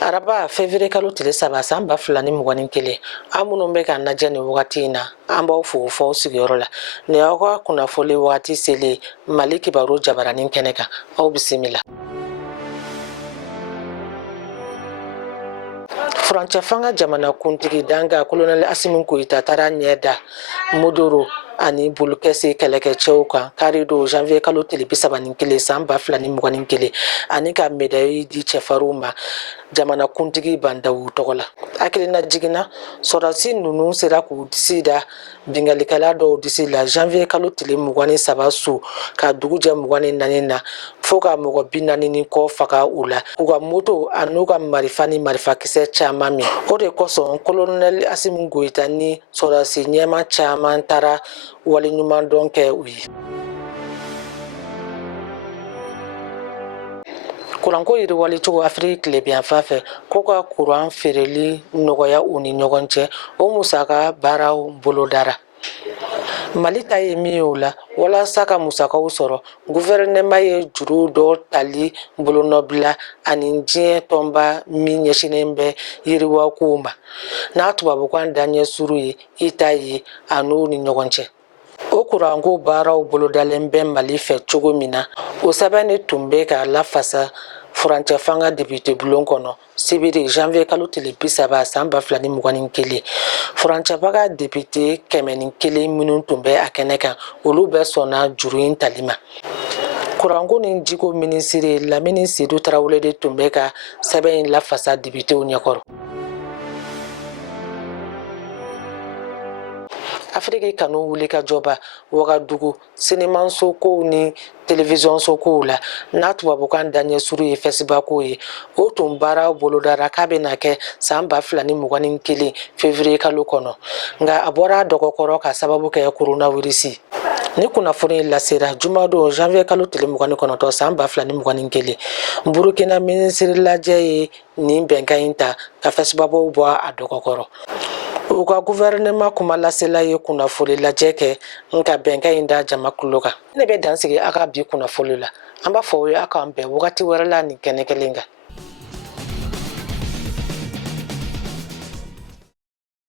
Araba février kalo tile saba san 2021 an minnu bɛ ka lajɛ nin wagati in na an b'aw fo fɔ sigiyɔrɔ la ni y'aw ka kunnafoli wagati selen Mali Kibaru jabaranin kɛnɛ kan aw bisimila. Furancɛ fanga jamana kuntigi danga Colonel Assimi Goïta taara ɲɛda Modoro ani bolokɛse kɛlɛkɛcɛw kan kari do janvier kalo tile 31 san 2021 ani ka médaille di cɛfarinw ma jamana kuntigi bandaw tɔgɔ la. Hakilina jiginna sɔrɔdasi ninnu sera k'u disi da bingalikɛla dɔw disi la janvier kalo tile 23 su ka dugu jɛ 24 na fo ka mɔgɔ 40 kɔ faga u la u ka moto an'u ka marifa ni marifakisɛ caman min. O de kosɔn Colonel Assimi Goïta ni sɔrɔdasi ɲɛma caman taara waleɲuman dɔn kɛ u ye. Kuranko yiriwali cogo Afiriki tilebiyanfan fɛ ko ka kuran feereli nɔgɔya u ni ɲɔgɔn cɛ o musaka baaraw bolodara. Mali ta ye min y'o la walasa ka musakaw sɔrɔ gouvernement ye juru dɔ tali bolonɔbila ani diɲɛ tɔnba min ɲɛsinnen bɛ yiriwakow ma n'a tubabukan daɲɛ suru ye i ta ye a n'u ni ɲɔgɔn cɛ. O kuranko baaraw bolodalen bɛ Mali fɛ cogo min na o sɛbɛn de tun bɛ ka lafasa furancɛ fanga député bulon kɔnɔ sibiri janvier kalo tile 30 san 2021 furancɛbaga député 101 minnu tun bɛ a kɛnɛ kan olu bɛɛ sɔnna juru in tali ma. Kuranko ni jiko minisiri Lamini Seydou Tarawele de tun bɛ ka sɛbɛn in lafasa députéw ɲɛkɔrɔ. Afiriki kanu wuli ka jɔba Wagadugu sinimanso kow ni télévision kow la n'a tubabukan daɲɛ suru ye fɛsibakow ye o tun baaraw bolodara k'a bɛna kɛ san 2021 février kalo kɔnɔ nka a bɔra dɔgɔkɔrɔ ka sababu kɛ coronavirus. Ni kunnafoni lasera jumadon janvier kalo tile 29 san 2021 Burukina minisiri lajɛ ye nin bɛnkan in ta ka fɛsibakow bɔ a dɔgɔkɔrɔ. U ka gouvernement kuma lasela ye kunnafoni lajɛ kɛ nka bɛnkan in da jama kulo kan. Ne bɛ dansigi a ka bi kunnafoni la. An b'a fɔ o ye a k'an bɛn wagati wɛrɛ la nin kɛnɛ kelen kan.